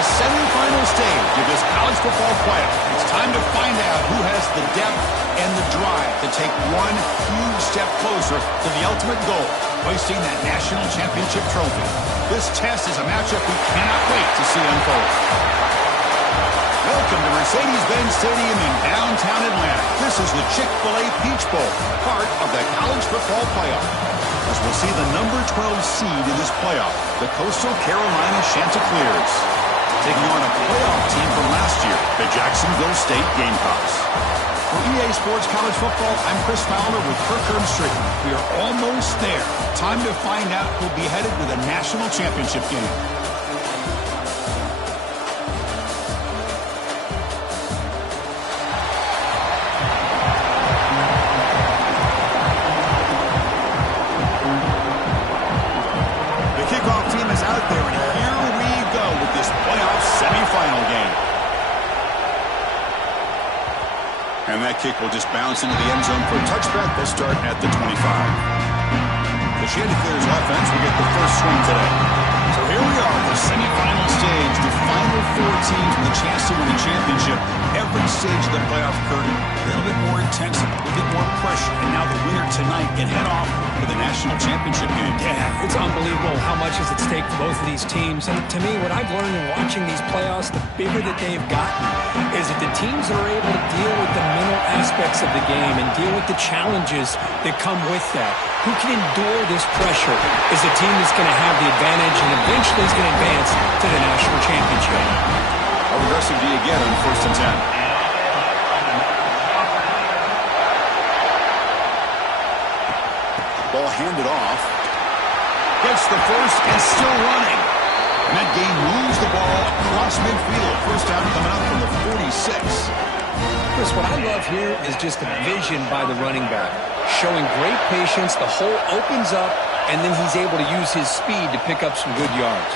the semifinal stage of this college football playoff. It's time to find out who has the depth and the drive to take one huge step closer to the ultimate goal, hoisting that national championship trophy. This test is a matchup we cannot wait to see unfold. Welcome to Mercedes-Benz Stadium in downtown Atlanta. This is the Chick-fil-A Peach Bowl, part of the college football playoff. As we'll see the number 12 seed in this playoff, the Coastal Carolina Chanticleers, taking on a playoff team from last year, the Jacksonville State Gamecocks. For EA Sports College Football, I'm Chris Fowler with Kirk Herbstreit. We are almost there. Time to find out who'll be headed to the national championship game. And that kick will just bounce into the end zone for a touchback. They'll start at the 25. The Chanticleers offense will get the first swing today. So here we are at the semifinal stage, the final four teams with a chance to win a championship. Every stage of the playoff curtain, a little bit more intense, a little bit more pressure. And now the winner tonight can head off to the national championship game. Yeah, it's unbelievable how much is at stake for both of these teams. And to me, what I've learned in watching these playoffs, the bigger that they've gotten, is that the teams that are able to deal with the mental aspects of the game and deal with the challenges that come with that, who can endure this pressure, is the team that's going to have the advantage and eventually is going to advance to the national championship. A progressive D again on 1st and 10. Ball handed off. Gets the first and still running. And that game moves the ball across midfield. First down coming up from the 46. Chris, what I love here is just the vision by the running back. Showing great patience, the hole opens up, and then he's able to use his speed to pick up some good yards.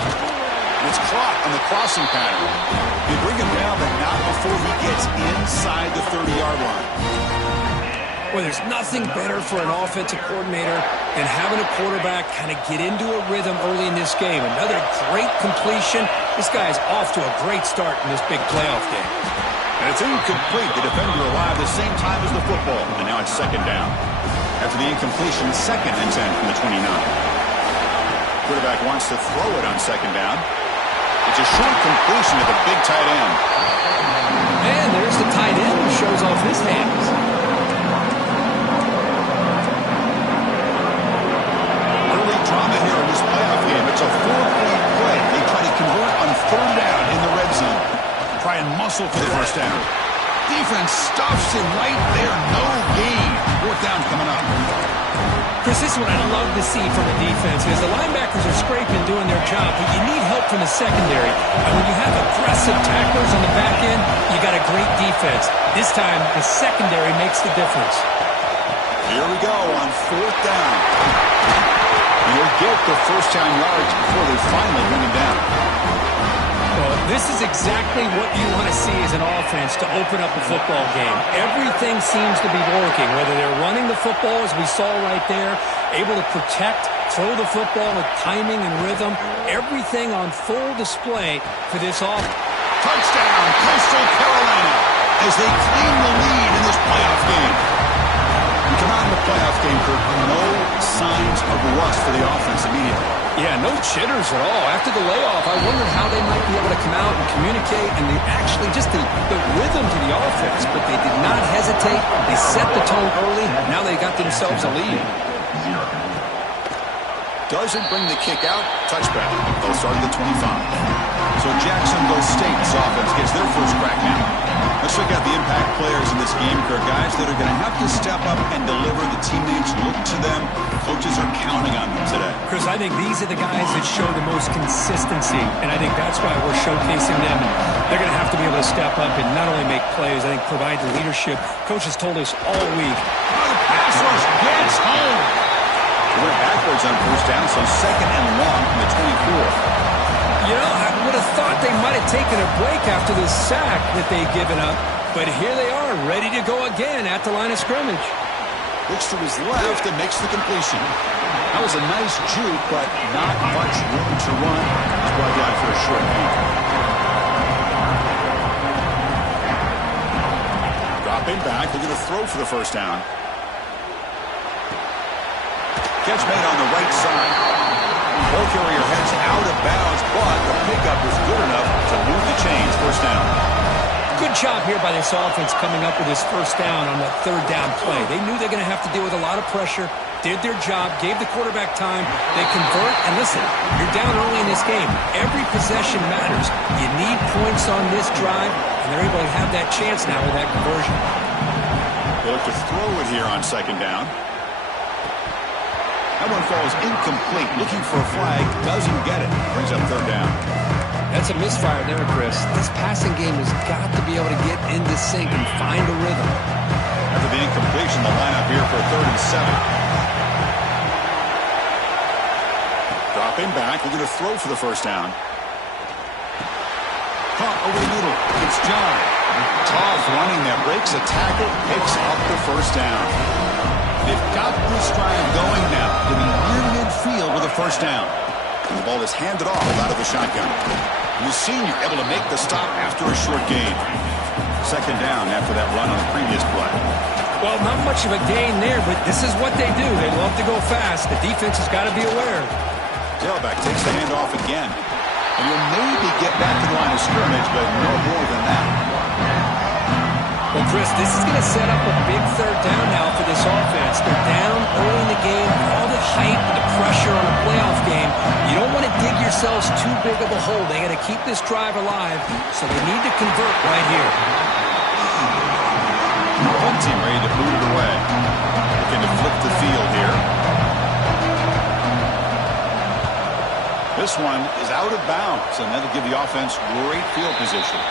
It's caught on the crossing pattern. You bring him down, but not before he gets inside the 30-yard line. Well, there's nothing better for an offensive coordinator than having a quarterback kind of get into a rhythm early in this game. Another great completion. This guy is off to a great start in this big playoff game. And it's incomplete. The defender arrived the same time as the football. And now it's second down. After the incompletion, 2nd and 10 from the 29. Quarterback wants to throw it on 2nd down. It's a short completion to the big tight end. And there's the tight end who shows off his hands. Early drama here in this playoff game. It's a 4-point play. They try to convert on 3rd down in the red zone. Try and muscle for the first down. Defense stuffs him right there. No gain. 4th down coming up. Chris, this is what I love to see from the defense is the linebackers are scraping, doing their job, but you need help from the secondary. And when you have aggressive tacklers on the back end, you got a great defense. This time, the secondary makes the difference. Here we go on 4th down. He'll get the first down yards before they finally bring him down. Well, this is exactly what you want to see as an offense to open up a football game. Everything seems to be working, whether they're running the football, as we saw right there, able to protect, throw the football with timing and rhythm, everything on full display for this offense. Touchdown, Coastal Carolina, as they claim the lead in this playoff game. We come out in the playoff game, Kirk, no signs of rust for the offense immediately. Yeah, no jitters at all. After the layoff, I wondered how they might be able to come out and communicate and actually just the rhythm to the offense, but they did not hesitate. They set the tone early. Now they got themselves a lead. Doesn't bring the kick out. Touchback. They'll start at the 25. So Jacksonville State's offense gets their first crack now. Let's check out the impact players in this game, Kirk. Guys that are going to have to step up and deliver. The teammates look to them. Coaches are counting on them today. Chris, I think these are the guys that show the most consistency, and I think that's why we're showcasing them. They're going to have to be able to step up and not only make plays, I think provide the leadership. Coaches told us all week. Oh, the pass rush gets home. They went backwards on 1st down, so 2nd and long from the 24. You know, I would have thought they might have taken a break after this sack that they'd given up, but here they are, ready to go again at the line of scrimmage. Looks to his left and makes the completion. That was a nice juke, but not much room to run. He's brought down for a short gain. Dropping back, they're going to throw for the first down. Catch made on the right side. Ball carrier heads out of bounds, but the pickup is good enough to move the chains. First down. Good job here by this offense coming up with this first down on that third down play. They knew they're going to have to deal with a lot of pressure, did their job, gave the quarterback time. They convert, and listen, you're down early in this game. Every possession matters. You need points on this drive, and they're able to have that chance now with that conversion. They look to throw it here on second down. That one falls incomplete. Looking for a flag, doesn't get it. Brings up third down. That's a misfire there, Chris. This passing game has got to be able to get into sync and find a rhythm. After the incompletion, the lineup here for 3rd and 7. Dropping back, we're going to throw for the first down. Caught over the middle. It's John. Tough running there. Breaks a tackle, picks up the first down. They've got this drive going now to be near midfield with a first down. And the ball is handed off out of the shotgun. The senior able to make the stop after a short gain. Second down after that run on the previous play. Well, not much of a gain there, but this is what they do. They love to go fast. The defense has got to be aware. Tailback takes the handoff again. And you'll maybe get back to the line of scrimmage, but no more than that. Well, Chris, this is going to set up a big third down now for this offense. They're down early in the game. All the hype and the pressure on a playoff game. You don't want to dig yourselves too big of a hole. They got to keep this drive alive, so they need to convert right here. Punt team ready to boot it away. Looking to flip the field here. This one is out of bounds, and that'll give the offense great field position.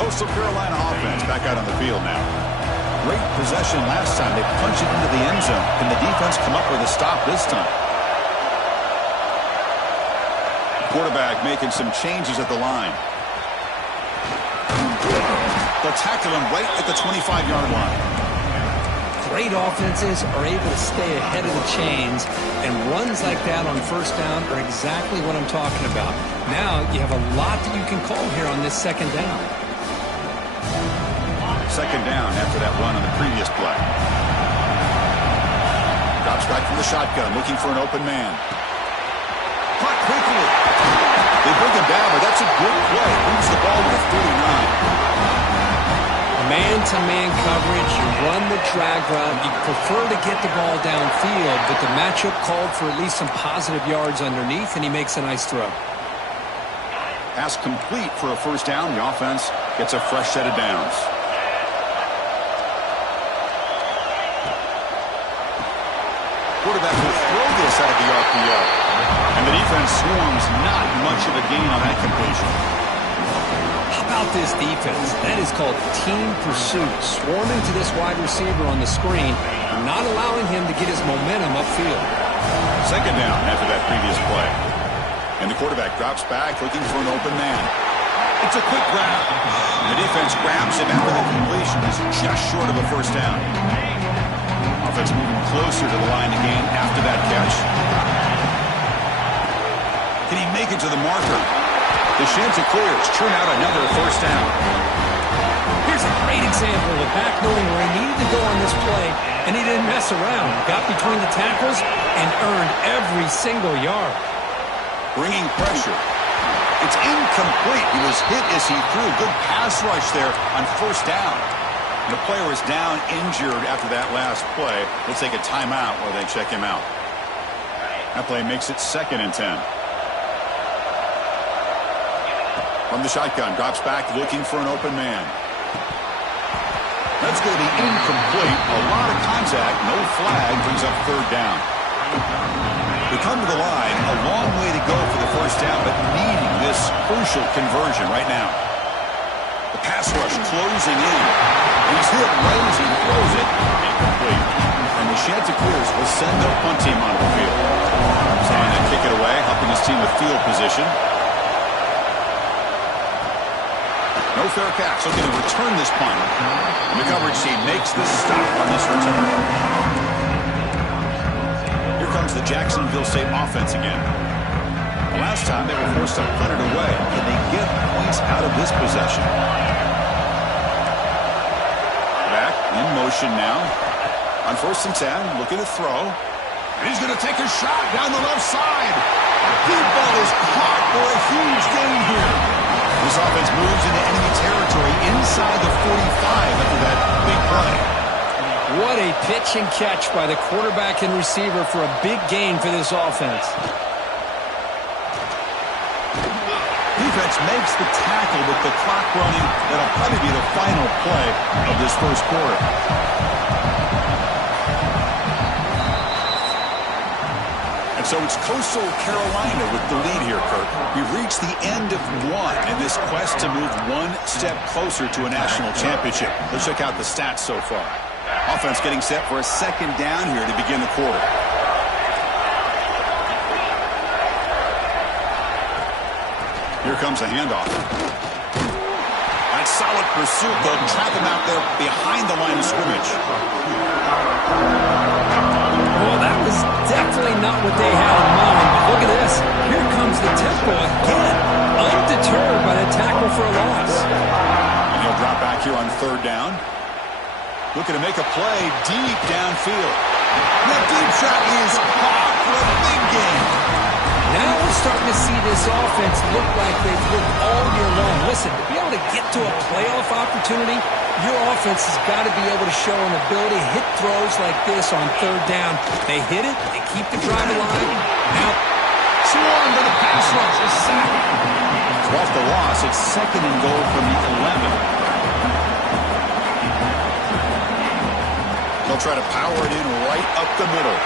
Coastal Carolina offense back out on the field now. Great possession last time. They punch it into the end zone. Can the defense come up with a stop this time? Quarterback making some changes at the line. They'll tackle him right at the 25-yard line. Great offenses are able to stay ahead of the chains, and runs like that on first down are exactly what I'm talking about. Now you have a lot that you can call here on this second down. Second down after that run on the previous play. Drops back from the shotgun, looking for an open man. Caught quickly. They bring him down, but that's a good play. Moves the ball to the 39. Man-to-man coverage, you run the drag route. You prefer to get the ball downfield, but the matchup called for at least some positive yards underneath, and he makes a nice throw. Pass complete for a first down. The offense gets a fresh set of downs. Quarterback will throw this out of the RPO. And the defense swarms, not much of a gain on that completion. How about this defense? That is called team pursuit. Swarming to this wide receiver on the screen, not allowing him to get his momentum upfield. Second down after that previous play. And the quarterback drops back, looking for an open man. It's a quick grab. The defense grabs him after the completion is just short of a first down. Offense moving closer to the line of game after that catch. Can he make it to the marker? The Ncaa26 clears, turn out another first down. Here's a great example of a back knowing where he needed to go on this play, and he didn't mess around. Got between the tackles and earned every single yard. Bringing pressure. It's incomplete. He was hit as he threw. Good pass rush there on first down. The player is down injured after that last play. They'll take a timeout while they check him out. That play makes it 2nd and 10. From the shotgun, drops back looking for an open man. That's going to be incomplete. A lot of contact, no flag, brings up third down. We come to the line, a long way to go for the first down, but needing this crucial conversion right now. The pass rush closing in. He's hit right as he throws it. Incomplete. And the Ncaa26 will send their punt team onto the field. Trying to kick it away, helping his team with field position. No fair catch. Looking to return this punt. And the coverage team makes the stop on this return. Here comes the Jacksonville State offense again. The last time they were forced to put it away. Can they get points out of this possession? Back in motion now. On 1st and 10, looking to throw. And he's going to take a shot down the left side. Deep ball is caught for a huge gain here. This offense moves into enemy territory inside the 45 after that big play. What a pitch and catch by the quarterback and receiver for a big gain for this offense. Defense makes the tackle with the clock running. That'll probably be the final play of this first quarter. And so it's Coastal Carolina with the lead here, Kirk. We've reached the end of one in this quest to move one step closer to a national championship. Let's check out the stats so far. Offense getting set for a 2nd down here to begin the quarter. Here comes a handoff. That's solid pursuit. They'll trap him out there behind the line of scrimmage. Well, that was definitely not what they had in mind. But look at this. Here comes the tempo again. Undeterred by the tackle for a loss. And he'll drop back here on 3rd down. Looking to make a play deep downfield. That deep shot is caught for a big gain. Now we're starting to see this offense look like they've looked all year long. Listen, to be able to get to a playoff opportunity, your offense has got to be able to show an ability to hit throws like this on 3rd down. They hit it, they keep the drive alive. Now, Swarm to the pass rush, a sack. So off the loss, it's 2nd and goal from the 11. They'll try to power it in right up the middle.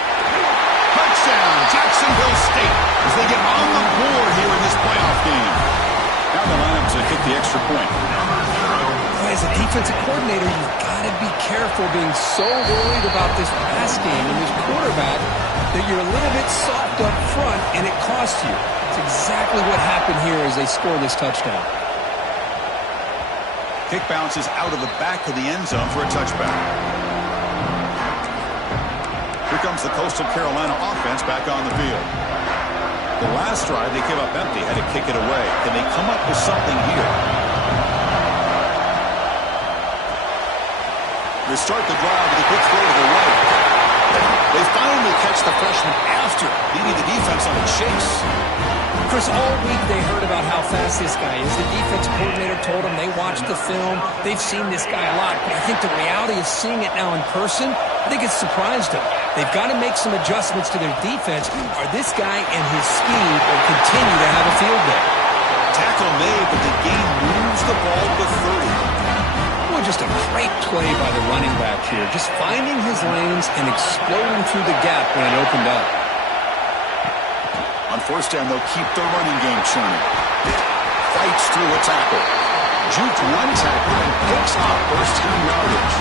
Touchdown, Jacksonville State, as they get on the board here in this playoff game. Now the lineup to kick the extra point. As a defensive coordinator, you've got to be careful being so worried about this pass game and this quarterback that you're a little bit soft up front and it costs you. It's exactly what happened here as they score this touchdown. Kick bounces out of the back of the end zone for a touchback. Here comes the Coastal Carolina offense back on the field. The last drive they came up empty, had to kick it away. Can they come up with something here? They start the drive with a quick throw to the right. They finally catch the freshman after leading the defense on a chase. Chris, all week they heard about how fast this guy is. The defense coordinator told them they watched the film. They've seen this guy a lot. But I think the reality of seeing it now in person, I think it's surprised them. They've got to make some adjustments to their defense, or this guy and his speed will continue to have a field day. Tackle made, but the game moves the ball to 30. Well, just a great play by the running back here. Just finding his lanes and exploding through the gap when it opened up. On 1st down, they'll keep their running game churning. Fights through a tackle. Juked one tackle and picks up first down yardage.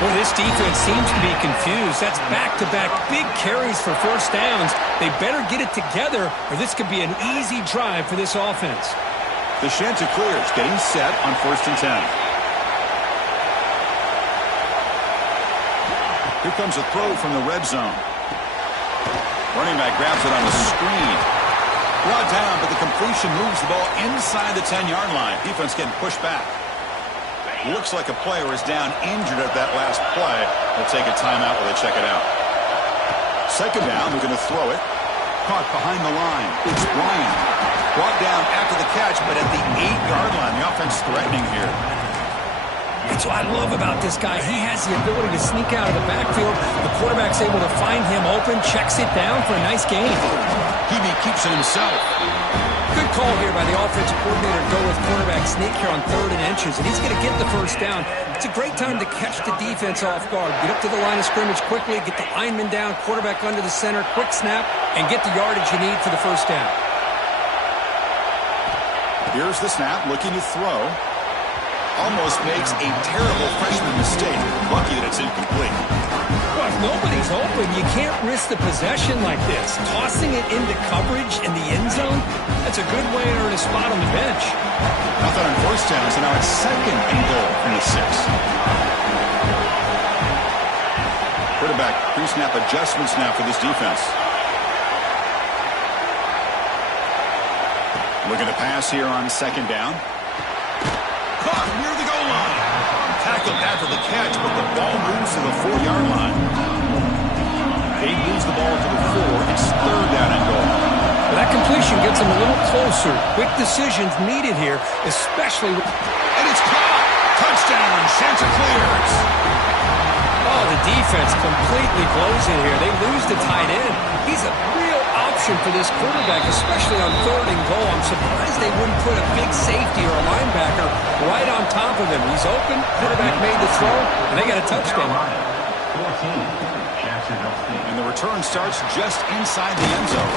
Well, this defense seems to be confused. That's back-to-back big carries for 1st downs. They better get it together, or this could be an easy drive for this offense. The Chanticleers getting set on 1st and 10. Here comes a throw from the red zone. Running back grabs it on the screen. Brought down, but the completion moves the ball inside the 10-yard line. Defense getting pushed back. Looks like a player is down injured at that last play. They'll take a timeout while they check it out. 2nd down, they're going to throw it. Caught behind the line. It's Bryant. Brought down after the catch, but at the 8-yard line. The offense threatening here. That's what I love about this guy. He has the ability to sneak out of the backfield. The quarterback's able to find him open, checks it down for a nice gain. Hebe keeps it himself. Good call here by the offensive coordinator to go with quarterback sneak here on 3rd and inches, and he's going to get the 1st down. It's a great time to catch the defense off guard. Get up to the line of scrimmage quickly, get the lineman down, quarterback under the center, quick snap, and get the yardage you need for the 1st down. Here's the snap, looking to throw. Almost makes a terrible freshman mistake. Lucky that it's incomplete. Well, if nobody's open, you can't risk the possession like this. Tossing it into coverage in the end zone, that's a good way to earn a spot on the bench. Nothing on 1st down, so now it's 2nd and goal from the 6. Quarterback pre-snap adjustments now for this defense. Looking to pass here on second down. Caught near the goal line. Tackled after the catch, but the ball moves to the 4-yard line. They lose the ball to the 4. It's third down and goal. Well, that completion gets them a little closer. Quick decisions needed here, especially with... And it's caught. Touchdown. Chanticleers. Oh, the defense completely closing here. They lose the tight end. He's a real option for this quarterback, especially on third and goal. I'm surprised they wouldn't put a big safety or a linebacker right on top of him. He's open. Quarterback made the throw, and they got a touchdown. And the return starts just inside the end zone.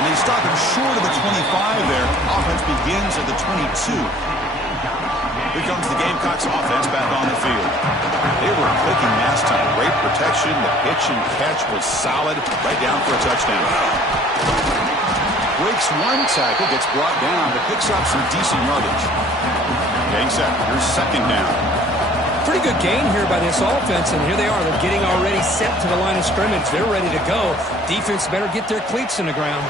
And they stop him short of the 25 there. Offense begins at the 22. Here comes the Gamecocks offense back on the field. They were clicking last time. Great protection. The pitch and catch was solid. Right down for a touchdown. Breaks one tackle, gets brought down, but picks up some decent yardage. Getting set. Here's second down. Pretty good gain here by this offense, and here they are. They're getting already set to the line of scrimmage. They're ready to go. Defense better get their cleats in the ground.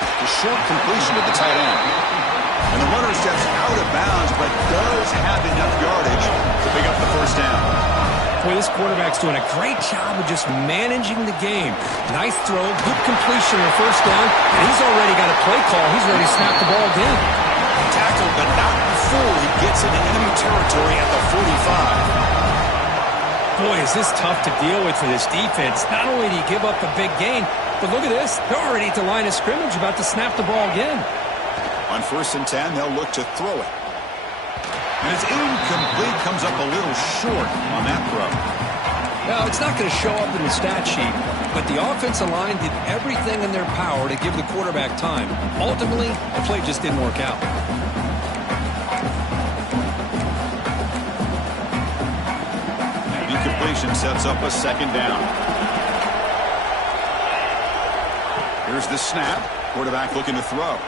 The short completion at the tight end. And the runner steps out of bounds, but does have enough yardage to pick up the first down. Boy, this quarterback's doing a great job of just managing the game. Nice throw, good completion on first down, and he's already got a play call. He's ready to snap the ball again. Tackled, but not before he gets into enemy territory at the 45. Boy, is this tough to deal with for this defense. Not only do you give up a big gain, but look at this. They're already at the line of scrimmage about to snap the ball again. On 1st and 10, they'll look to throw it. And it's incomplete, comes up a little short on that throw. Now, it's not going to show up in the stat sheet, but the offensive line did everything in their power to give the quarterback time. Ultimately, the play just didn't work out. Incompletion sets up a second down. Here's the snap. Quarterback looking to throw.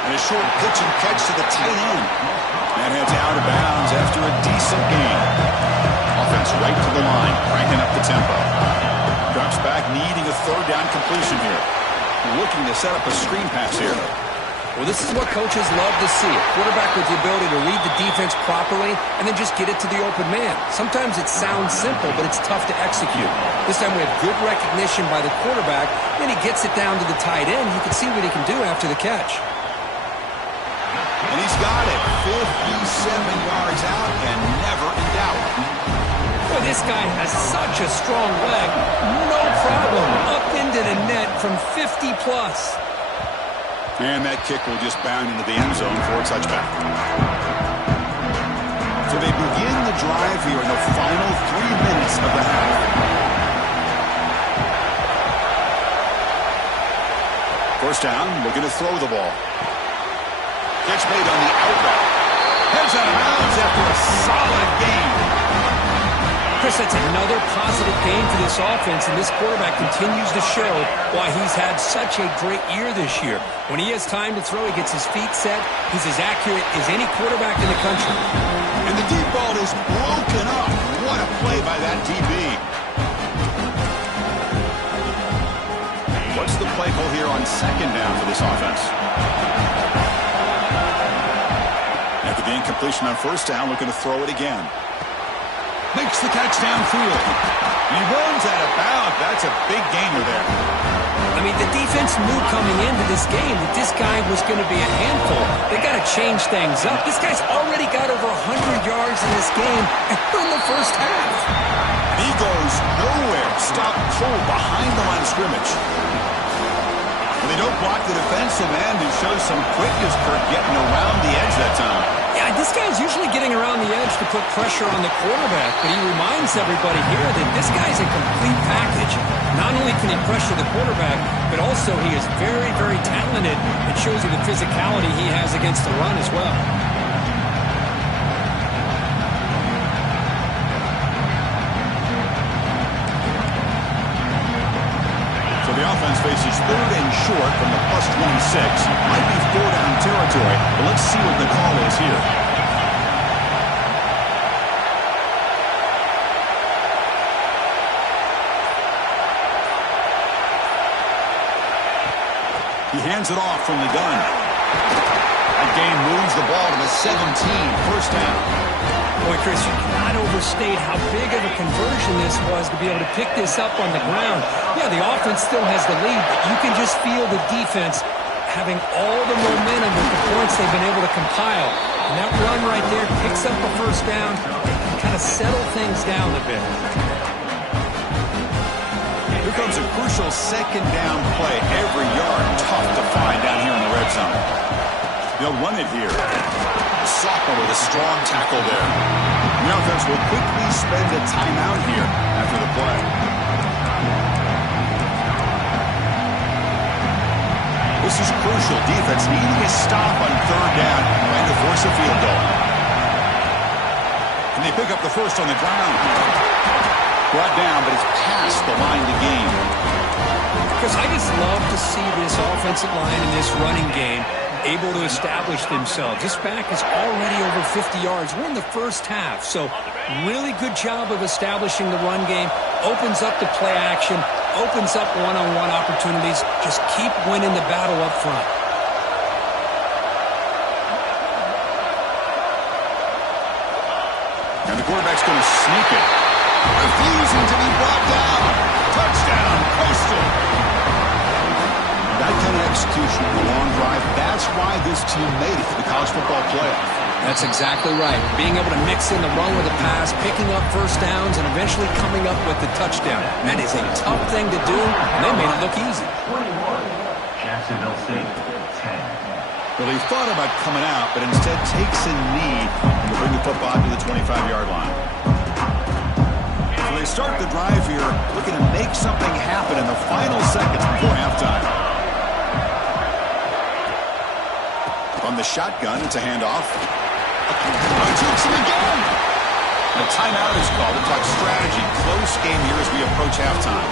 And a short pitch and catch to the tight end. That heads out of bounds after a decent gain. Offense right to the line, cranking up the tempo. Drops back, needing a third down completion here. Looking to set up a screen pass here. Well, this is what coaches love to see. A quarterback with the ability to read the defense properly and then just get it to the open man. Sometimes it sounds simple, but it's tough to execute. This time we have good recognition by the quarterback. Then he gets it down to the tight end. You can see what he can do after the catch. And he's got it. 57 yards out and never in doubt. Boy, this guy has such a strong leg. No problem. Up into the net from 50 plus. And that kick will just bound into the end zone for a touchback. So they begin the drive here in the final 3 minutes of the half. First down, looking to throw the ball. Catch made on the outright. Heads out of bounds after a solid game. Chris, that's another positive game for this offense, and this quarterback continues to show why he's had such a great year this year. When he has time to throw, he gets his feet set. He's as accurate as any quarterback in the country. And the deep ball is broken up. What a play by that DB. What's the play call here on second down for this offense? After the incompletion on first down, looking to throw it again. Makes the catch downfield. He runs out of bounds. That's a big gainer there. I mean, the defense knew coming into this game that this guy was going to be a handful. They got to change things up. This guy's already got over 100 yards in this game, and we're in the first half. He goes nowhere. Stop cold behind the line of scrimmage. And they don't block the defensive end and show some quickness for getting around the edge that time. Yeah, this guy's usually getting around the edge to put pressure on the quarterback, but he reminds everybody here that this guy's a complete package. Not only can he pressure the quarterback, but also he is very, very talented and shows you the physicality he has against the run as well. So the offense faces third and short from the plus 26. Might be 4-down territory, but let's see what the call is here. He hands it off from the gun. That gain moves the ball to the 17, first down. Boy, Chris, you cannot overstate how big of a conversion this was to be able to pick this up on the ground. Yeah, the offense still has the lead, but you can just feel the defense having all the momentum with the points they've been able to compile. And that run right there picks up a first down and kind of settle things down a bit. Here comes a crucial second down play. Every yard tough to find down here in the red zone. They'll run it here. Sophomore with a strong tackle there. The offense will quickly spend a timeout here after the play. This is crucial. Defense needing a stop on third down, trying to force a field goal. And they pick up the first on the ground. Brought down, but it's past the line to gain. Because I just love to see this offensive line in this running game able to establish themselves. This back is already over 50 yards. We're in the first half, so really good job of establishing the run game. Opens up the play action, opens up one-on-one opportunities. Just keep winning the battle up front. And the quarterback's going to sneak it. Refusing to be brought down. Touchdown, Coastal. That kind of execution in a long drive, that's why this team made it to the college football playoff. That's exactly right. Being able to mix in the run with the pass, picking up first downs, and eventually coming up with the touchdown. That is a tough thing to do, and they made it look easy. 21, Jacksonville State, 10. Well, he thought about coming out, but instead takes a knee and bring the football to the 25-yard line. So they start the drive here, looking to make something happen in the final seconds before halftime. From the shotgun, it's a handoff. He takes it again. A timeout is called to talk strategy. Close game here as we approach halftime.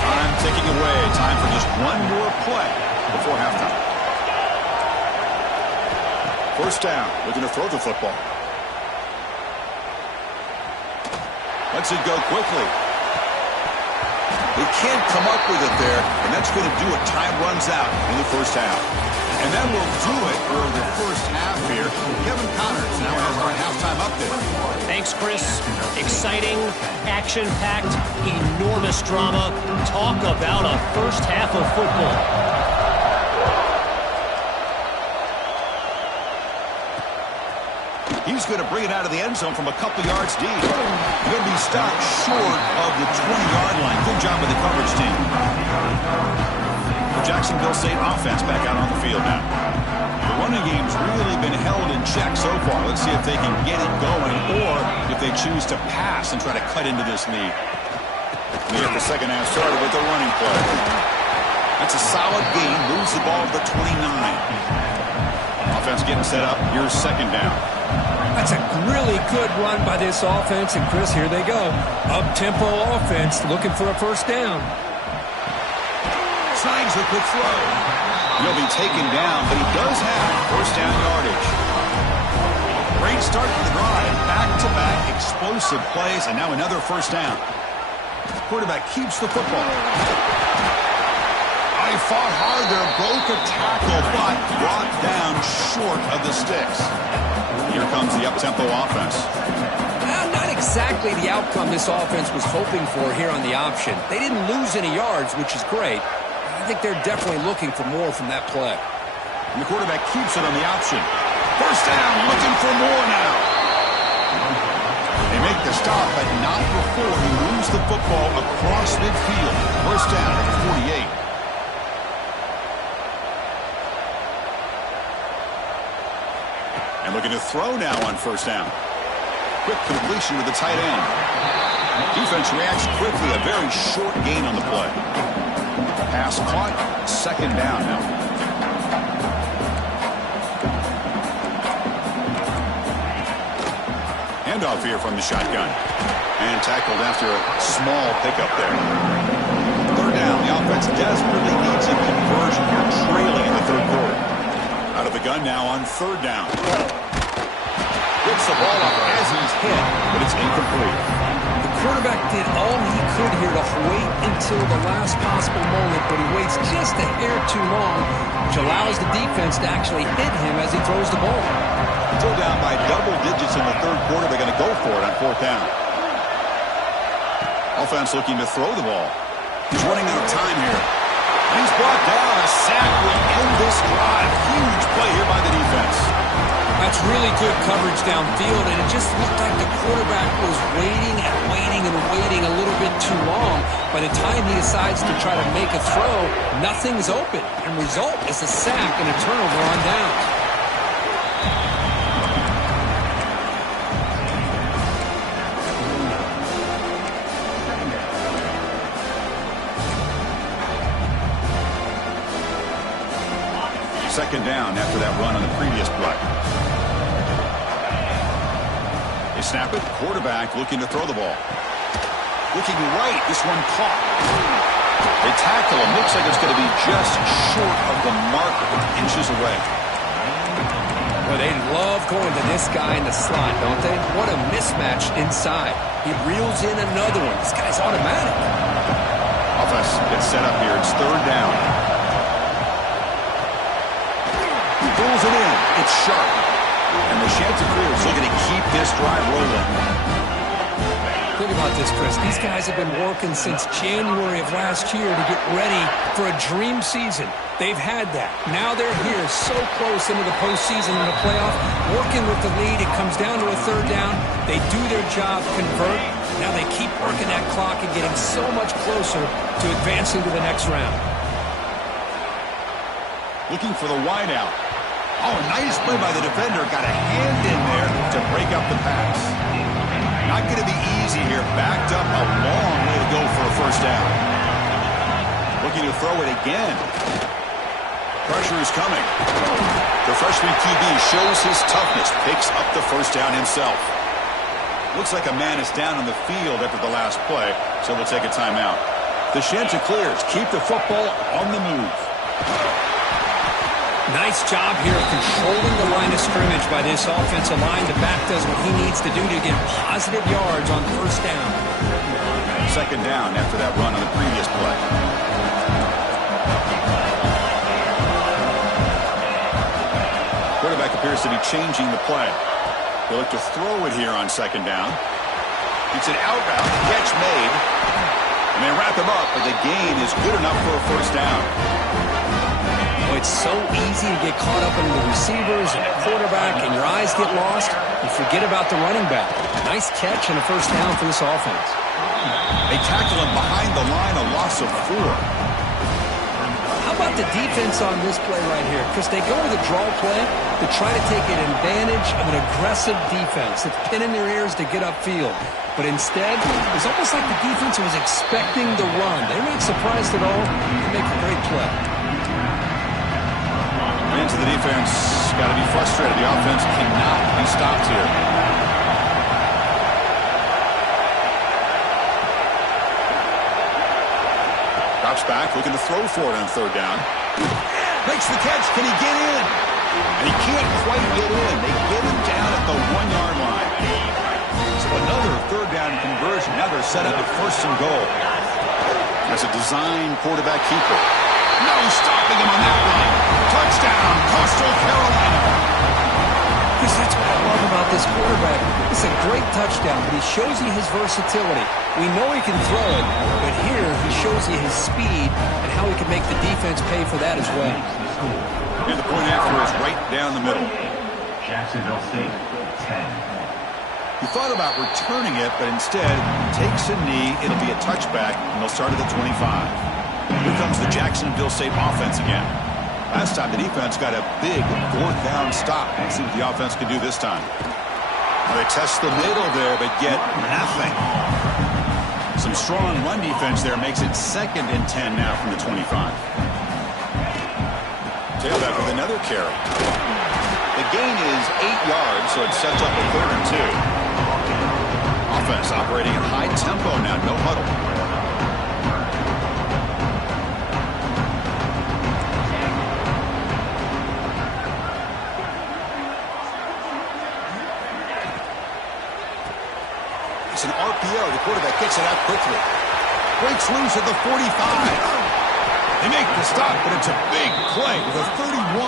Time ticking away. Time for just one more play before halftime. First down, looking to throw the football. Lets it go quickly. They can't come up with it there, and that's going to do it. Time runs out in the first half. And that will do it for the first half here. Kevin Connors now has our halftime update. Thanks, Chris. Exciting, action-packed, enormous drama. Talk about a first half of football. He's going to bring it out of the end zone from a couple yards deep. He's going to be stopped short of the 20-yard line. Good job with the coverage team. The Jacksonville State offense back out on the field now. The running game's really been held in check so far. Let's see if they can get it going or if they choose to pass and try to cut into this lead. We get the second half started with the running play. That's a solid gain. Moves the ball to the 29. Offense getting set up. Here's second down. That's a really good run by this offense. And, Chris, here they go. Up-tempo offense looking for a first down. Snags a quick throw. He'll be taken down, but he does have first down yardage. Great start to the drive. Back-to-back explosive plays, and now another first down. Quarterback keeps the football. He fought hard there, broke a tackle, but brought down short of the sticks. Here comes the up-tempo offense. Not exactly the outcome this offense was hoping for here on the option. They didn't lose any yards, which is great. I think they're definitely looking for more from that play. And the quarterback keeps it on the option. First down, looking for more now. They make the stop, but not before he moves the football across midfield. First down at the 48. And looking to throw now on first down. Quick completion to the tight end. Defense reacts quickly. A very short gain on the play. Pass caught. Second down now. Handoff here from the shotgun. And tackled after a small pickup there. Third down. The offense desperately needs a conversion here, trailing in the third quarter. Out of the gun now on third down. Gets the ball up as he's hit, but it's incomplete. The quarterback did all he could here to wait until the last possible moment, but he waits just a hair too long, which allows the defense to actually hit him as he throws the ball. Still down by double digits in the third quarter. They're going to go for it on fourth down. Offense looking to throw the ball. He's running out of time here. He's brought down. A sack will end this drive. Huge play here by the defense. That's really good coverage downfield, and it just looked like the quarterback was waiting and waiting and waiting a little bit too long. By the time he decides to try to make a throw, nothing's open. And result is a sack and a turnover on downs. Second down after that run on the previous play. They snap it. Quarterback looking to throw the ball. Looking right. This one caught. They tackle him. Looks like it's going to be just short of the marker, inches away. Well, they love going to this guy in the slot, don't they? What a mismatch inside. He reels in another one. This guy's automatic. Offense gets set up here. It's third down. Pulls it in. It's sharp. And the Ncaa26 looking to keep this drive rolling. Think about this, Chris. These guys have been working since January of last year to get ready for a dream season. They've had that. Now they're here so close into the postseason and the playoff, working with the lead. It comes down to a third down. They do their job, convert. Now they keep working that clock and getting so much closer to advancing to the next round. Looking for the wideout. Oh, nice play by the defender. Got a hand in there to break up the pass. Not going to be easy here. Backed up a long way to go for a first down. Looking to throw it again. Pressure is coming. The freshman QB shows his toughness. Picks up the first down himself. Looks like a man is down on the field after the last play, so they'll take a timeout. The Ncaa26 keep the football on the move. Nice job here of controlling the line of scrimmage by this offensive line. The back does what he needs to do to get positive yards on first down. Second down after that run on the previous play. Quarterback appears to be changing the play. They look to throw it here on second down. It's an out route. Catch made. And they wrap him up, but the gain is good enough for a first down. It's so easy to get caught up in the receivers and the quarterback, and your eyes get lost. You forget about the running back. Nice catch and a first down for this offense. They tackle him behind the line, a loss of 4. How about the defense on this play right here? Because they go with a draw play to try to take an advantage of an aggressive defense. It's pinning their ears to get upfield. But instead, it's almost like the defense was expecting the run. They're not surprised at all. They make a great play. Fans of the defense got to be frustrated. The offense cannot be stopped here. Drops back, looking to throw for it on third down. Makes the catch. Can he get in? And he can't quite get in. They get him down at the 1-yard line. So another third down conversion. Now they're set up at first and goal. That's a design quarterback keeper. No stopping him on that run. Touchdown, Coastal Carolina. Because that's what I love about this quarterback. It's a great touchdown, but he shows you his versatility. We know he can throw it, but here he shows you his speed and how he can make the defense pay for that as well. And the point after is right down the middle. Jacksonville State, 10. He thought about returning it, but instead takes a knee. It'll be a touchback, and they'll start at the 25. Here comes the Jacksonville State offense again. Last time the defense got a big fourth down stop. Let's see what the offense can do this time. Well, they test the middle there, but get nothing. Some strong run defense there makes it 2nd and 10 now from the 25. Tailback with another carry. The gain is 8 yards, so it sets up a 3rd and 2. Offense operating at high tempo now, no huddle. It's an RPO the air. The quarterback gets it out quickly. Breaks loose at the 45. They make the stop, but it's a big play with a 31.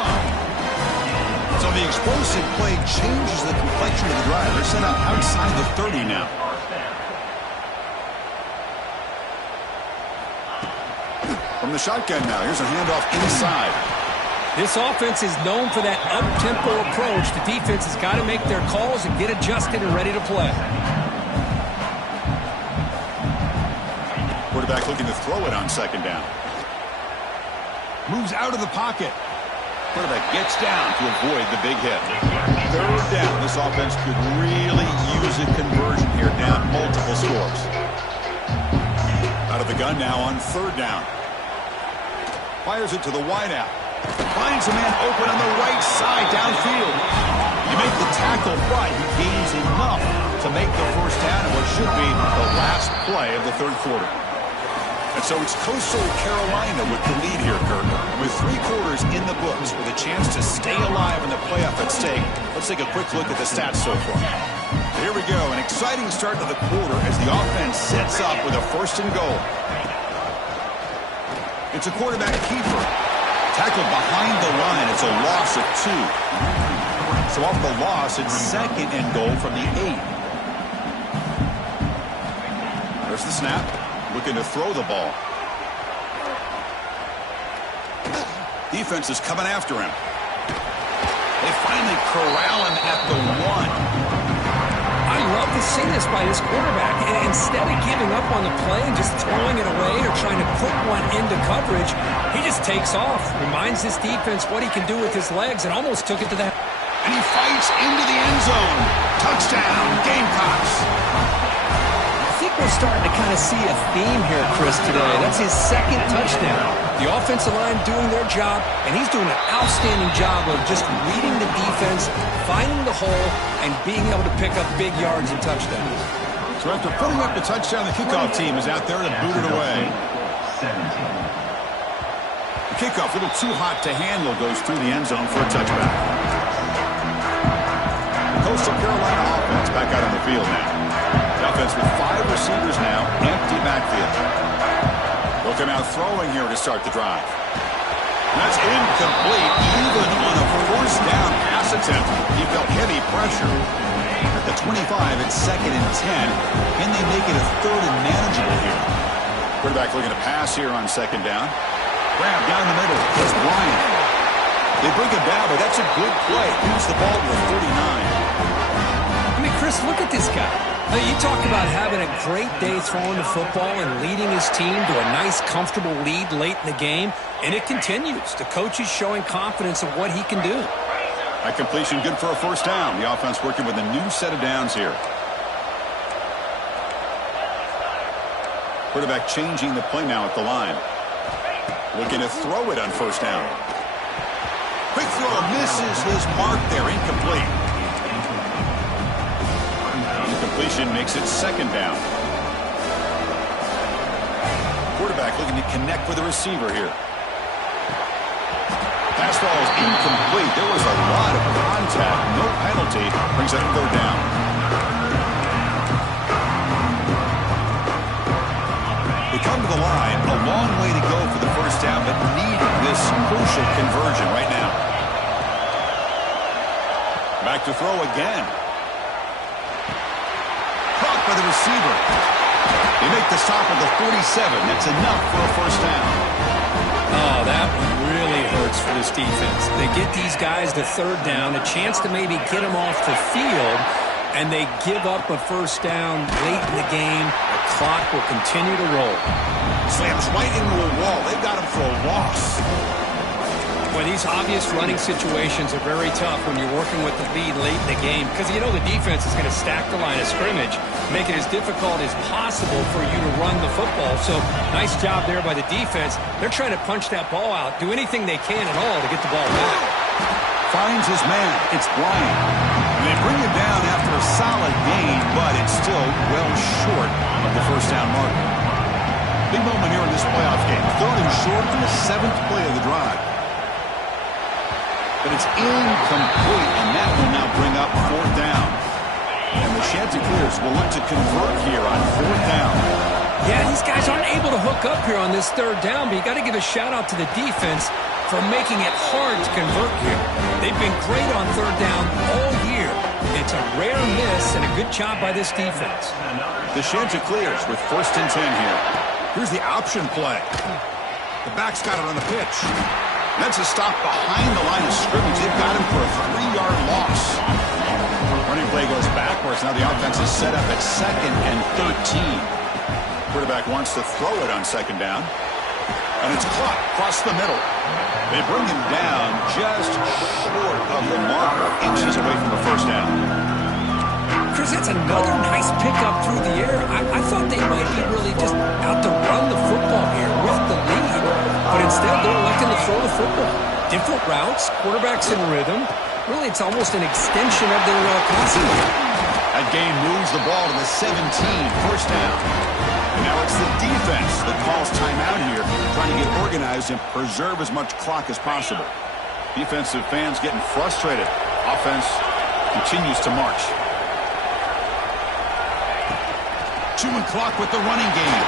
So the explosive play changes the complexion of the drive. They're set up outside the 30 now. From the shotgun now, here's a handoff inside. This offense is known for that up-tempo approach. The defense has got to make their calls and get adjusted and ready to play. Quarterback looking to throw it on second down. Moves out of the pocket. Quarterback gets down to avoid the big hit. Third down. This offense could really use a conversion here, down multiple scores. Out of the gun now on third down. Fires it to the wideout. Finds a man open on the right side downfield. You make the tackle, but he gains enough to make the first down in what should be the last play of the third quarter. And so it's Coastal Carolina with the lead here, Kirk. With 3 quarters in the books, with a chance to stay alive in the playoff at stake. Let's take a quick look at the stats so far. Here we go, an exciting start to the quarter as the offense sets up with a first and goal. It's a quarterback keeper. Tackled behind the line. It's a loss of 2. So off the loss, it's second and goal from the 8. There's the snap. Looking to throw the ball. Defense is coming after him. They finally corral him at the 1. I love to see this by this quarterback. And instead of giving up on the play and just throwing it away or trying to put one into coverage, he just takes off. Reminds this defense what he can do with his legs and almost took it to that. And he fights into the end zone. Touchdown, Gamecocks. I think we're starting to kind of see a theme here, Chris, today. That's his second touchdown. The offensive line doing their job, and he's doing an outstanding job of just reading the defense, finding the hole, and being able to pick up big yards and touchdowns. So after putting up the touchdown, the kickoff team is out there to boot it away. The kickoff, a little too hot to handle, goes through the end zone for a touchback. The Coastal Carolina offense back out on the field now. The offense with 5 receivers now, empty backfield. Looking out throwing here to start the drive. That's incomplete, even on a first down pass attempt. He felt heavy pressure. At the 25, it's second and 10. Can they make it a third and manageable here? Quarterback looking to pass here on second down. Grab down the middle. It's Bryant. They bring him down, but that's a good play. Moves the ball to the 39. I mean, Chris, look at this guy. You talk about having a great day throwing the football and leading his team to a nice, comfortable lead late in the game, and it continues. The coach is showing confidence of what he can do. That completion good for a first down. The offense working with a new set of downs here. Quarterback changing the play now at the line. Looking to throw it on first down. Quick throw misses his mark there. Incomplete. Completion makes it second down. Quarterback looking to connect with the receiver here. Pass ball is incomplete. There was a lot of contact. No penalty. Brings up third down. They come to the line. A long way to go for the first down, but needing this crucial conversion right now. Back to throw again. Caught by the receiver. They make the stop at the 47. That's enough for a first down. Oh, that one really hurts for this defense. They get these guys to third down, a chance to maybe get them off the field, and they give up a first down late in the game. The clock will continue to roll. Slams right into a wall. They've got him for a loss. Boy, these obvious running situations are very tough when you're working with the lead late in the game because you know the defense is going to stack the line of scrimmage, make it as difficult as possible for you to run the football. So nice job there by the defense. They're trying to punch that ball out, do anything they can at all to get the ball back. Finds his man. It's Bryant. They bring him down after a solid gain, but it's still well short of the first down mark. Big moment here in this playoff game. Third and short on the 7th play of the drive. But it's incomplete, and that will now bring up fourth down. And the Chanticleers will look to convert here on 4th down. Yeah, these guys aren't able to hook up here on this 3rd down, but you got to give a shout-out to the defense for making it hard to convert here. They've been great on 3rd down all year. It's a rare miss and a good job by this defense. The Chanticleers with 1st and 10 here. Here's the option play. The back's got it on the pitch. That's a stop behind the line of scrimmage. They've got him for a 3-yard loss. Running play goes backwards. Now the offense is set up at 2nd and 13. Quarterback wants to throw it on 2nd down. And it's caught across the middle. They bring him down just short of the marker, inches away from the 1st down. Chris, that's another nice pickup through the air. I thought they might be really just out to run the football here with the lead, but instead they're electing to throw the football. Different routes, quarterbacks in rhythm. Really, it's almost an extension of their passing game. That gain moves the ball to the 17, 1st down. And now it's the defense that calls timeout here, trying to get organized and preserve as much clock as possible. Defensive fans getting frustrated. Offense continues to march. Chewing clock with the running game.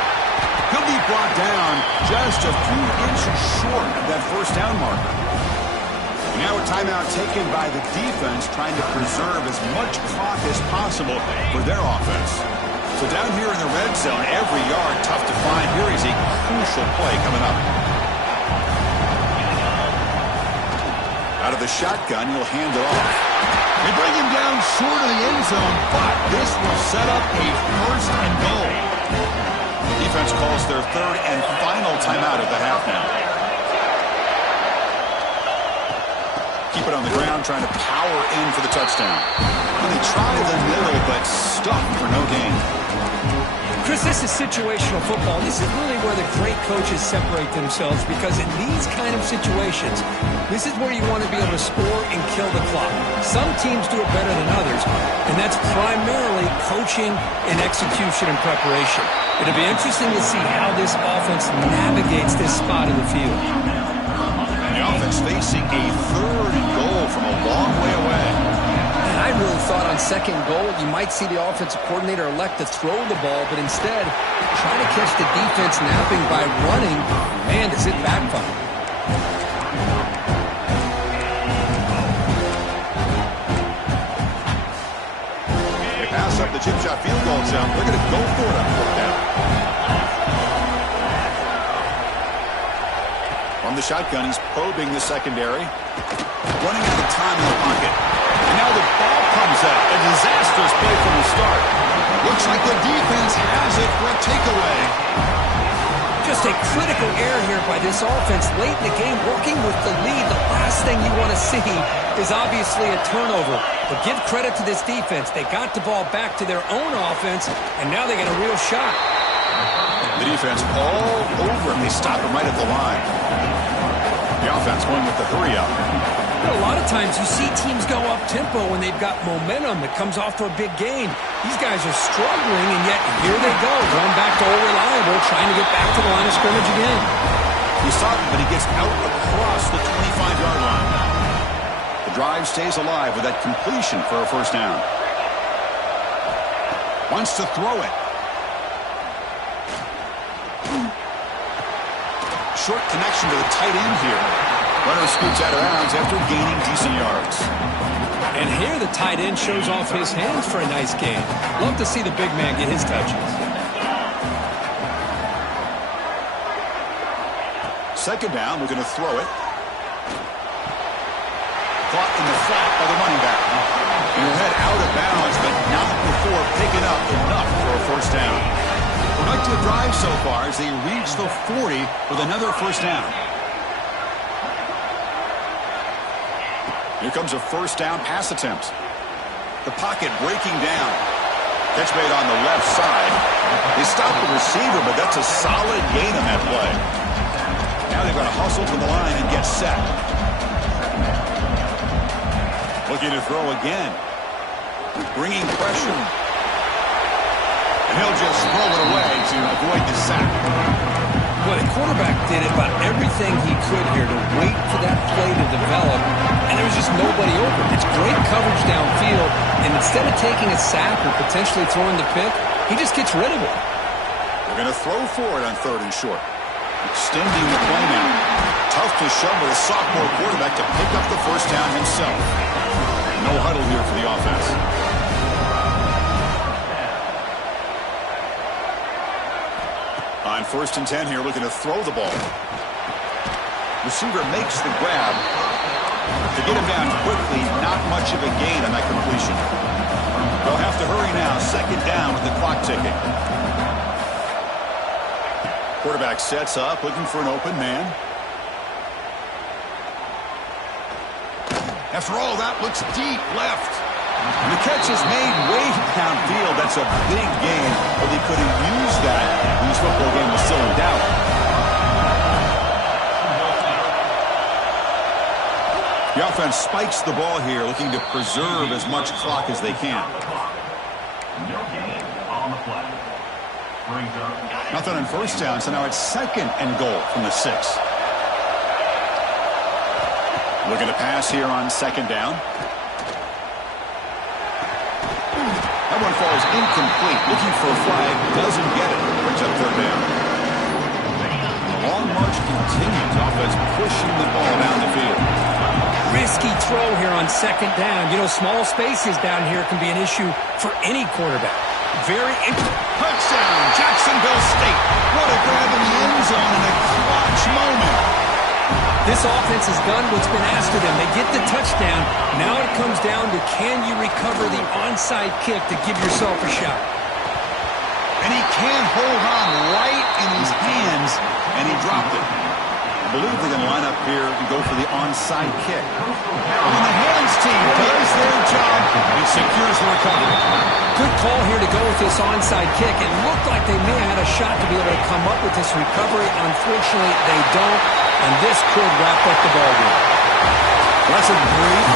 He'll be brought down just a few inches short of that 1st down marker. And now a timeout taken by the defense, trying to preserve as much clock as possible for their offense. So down here in the red zone, every yard tough to find. Here is a crucial play coming up. Out of the shotgun, he'll hand it off. They bring him down short of the end zone, but this will set up a 1st and goal. Defense calls their 3rd and final timeout of the half now. Keep it on the ground, trying to power in for the touchdown. And they try the middle, but stuck for no gain. Chris, this is situational football. This is really where the great coaches separate themselves, because in these kind of situations, this is where you want to be able to score and kill the clock. Some teams do it better than others, and that's primarily coaching and execution and preparation. It'll be interesting to see how this offense navigates this spot in the field. And the offense facing a 3rd and goal from a long way away. And I really thought on 2nd goal, you might see the offensive coordinator elect to throw the ball, but instead try to catch the defense napping by running. Man, does it backfire. They pass up the chip shot field goal jump. They're going to go for it on 4th down. From the shotgun, he's probing the secondary. Running out of time in the pocket. And now the ball comes out. A disastrous play from the start. Looks like the defense has it for a takeaway. Just a critical error here by this offense late in the game, working with the lead. The last thing you want to see is obviously a turnover. But give credit to this defense. They got the ball back to their own offense, and now they got a real shot. The defense all over him. They stop him right at the line. The offense going with the hurry-up. A lot of times you see teams go up-tempo when they've got momentum that comes off to a big gain. These guys are struggling, and yet here they go, going back to old reliable, trying to get back to the line of scrimmage again. He stopped him, but he gets out across the 25-yard line. The drive stays alive with that completion for a 1st down. Wants to throw it. Short connection to the tight end here. Runner scoots out of bounds after gaining decent yards. And here the tight end shows off his hands for a nice gain. Love to see the big man get his touches. 2nd down, we're going to throw it. Caught in the flat by the running back. And he'll head out of bounds, but not before picking up enough for a 1st down. Productive drive so far as they reach the 40 with another 1st down. Here comes a 1st down pass attempt. The pocket breaking down. Catch made on the left side. They stop the receiver, but that's a solid gain on that play. Now they've got to hustle to the line and get set. Looking to throw again. Bringing pressure. And he'll just throw it away to avoid the sack. Well, the quarterback did about everything he could here to wait for that play to develop, and there was just nobody open. It's great coverage downfield, and instead of taking a sack or potentially throwing the pick, he just gets rid of it. They're going to throw for it on 3rd and short. Extending the play now. Tough to show with a sophomore quarterback to pick up the first down himself. No huddle here for the offense. On 1st and 10 here, looking to throw the ball. Receiver makes the grab. To get him down quickly, not much of a gain on that completion. They'll have to hurry now. 2nd down with the clock ticking. Quarterback sets up, looking for an open man. After all that, looks deep left. And the catch is made way downfield. That's a big gain, but they couldn't use that when this football game was still in doubt. The offense spikes the ball here, looking to preserve as much clock as they can. No gain on the play. Brings up. Nothing on 1st down, so now it's 2nd and goal from the 6. Looking to pass here on 2nd down. That one falls incomplete. Looking for a flag. Doesn't get it. Brings up 3rd down. The long march continues. Offense pushing the ball down the field. Risky throw here on 2nd down. You know, small spaces down here can be an issue for any quarterback. Touchdown, Jacksonville State. What a grab in the end zone in a clutch moment. This offense has done what's been asked of them. They get the touchdown. Now it comes down to, can you recover the onside kick to give yourself a shot? And he can't hold on right in his hands, and he dropped it. I believe they're going to line up here and go for the onside kick. And the hands team does their job and secures the recovery. Good call here to go with this onside kick. It looked like they may have had a shot to be able to come up with this recovery. Unfortunately, they don't, and this could wrap up the ballgame. That's a great